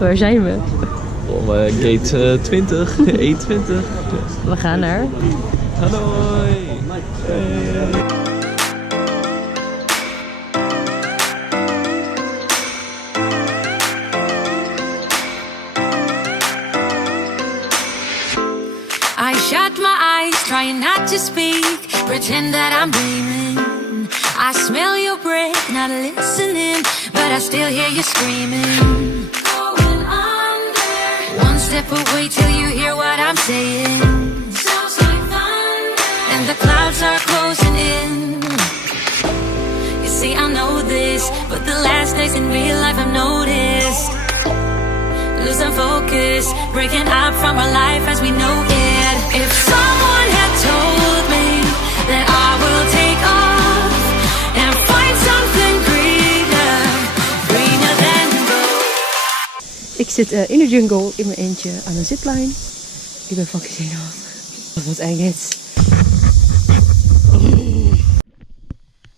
Waar zijn we? Gate 20, E20. We gaan naar Hanoi. Hey. I shut my eyes, trying not to speak, pretend that I'm dreaming. I smell your breath, not listening, but I still hear you screaming. Going under. One step away till you hear what I'm saying. Sounds like thunder. And the clouds are closing in. You see, I know this, but the last days in real life I've noticed. Losing focus, breaking up from our life as we know it. If someone had told me that I will take off and find something greener, greener than gold. Ik zit in de jungle in mijn eentje aan een zipline. Ik ben fucking zenuwachtig. Wat eng het.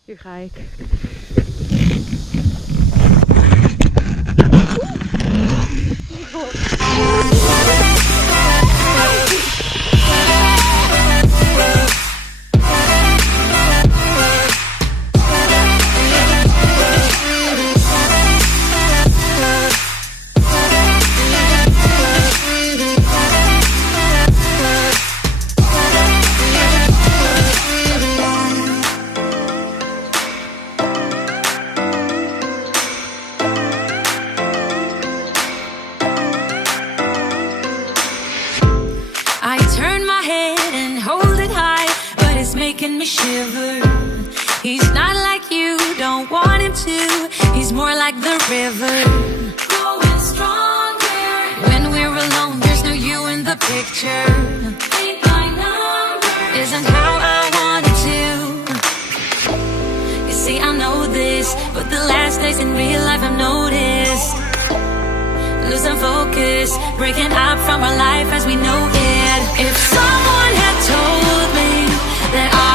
Hier ga ik. Making me shiver. He's not like you, don't want him to. He's more like the river, growing stronger. When we're alone, there's no you in the picture. Ain't my number, isn't how I want it to. You see, I know this, but the last days in real life I've noticed. Losing focus, breaking up from our life as we know it. If someone had told me that I